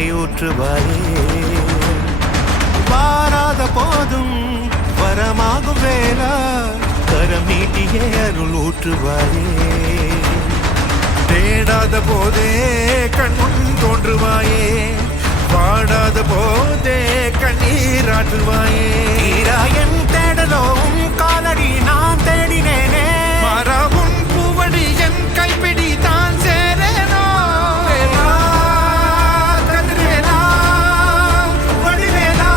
கரையூற்றுவாயே. வாராத போதும் வரமாகும் வேளா கரம் நீட்டியே அருள் ஊற்றுவாயே. தேடாத போதே கண்முன் தோன்றுவாயே, பாடாத போதே கண்ணீராற்றுவாயே. என் தேடலும் காலடி நான் தேடினேனே, மரபும் பூவடி என் கைப்பிடி தான் சேரேனோ. கதிர்வேலா வடிவேலா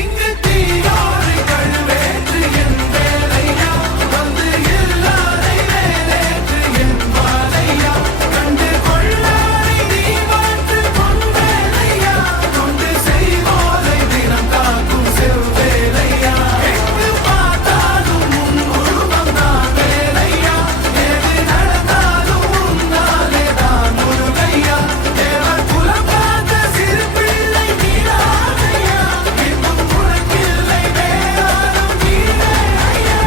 இங்கு தீயோடு கழுவேற்று என் வேலையா, வந்து இல்லாதை வேலேற்று என் வாழையா, கண்டு கொள்ளாரை நீ மாற்று பொன் வேலையா, கொண்டு செய்வோரை தினம் காக்கும் செவ்வேலையா. எங்கு பார்த்தாலும் உன் உருவம் தான் வேலையா, எது நடந்தாலும் உன்னாலே தான் முருகையா. தேவர் குலம் பார்த்த சிறு பிள்ளை நீராதையா, இன்னும் உனக்கில்லை வேறாரும் நீரே ஐயா.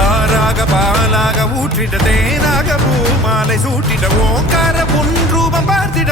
ஆறாக பாலாக ஊற்றிட தேனாக பூமாலை சூட்டிட ஓங்கார பொன் ரூபம் பார்த்திட